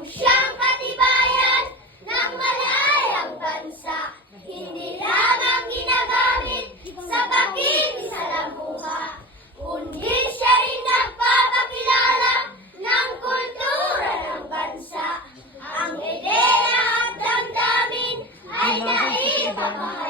ang siyang katibayan ng malayang bansa. Hindi lamang ginagamit sa pakikisalamuha, kundi siya rin nagpapakilala ng kultura ng bansa. Ang ideya at damdamin ay naibamahal.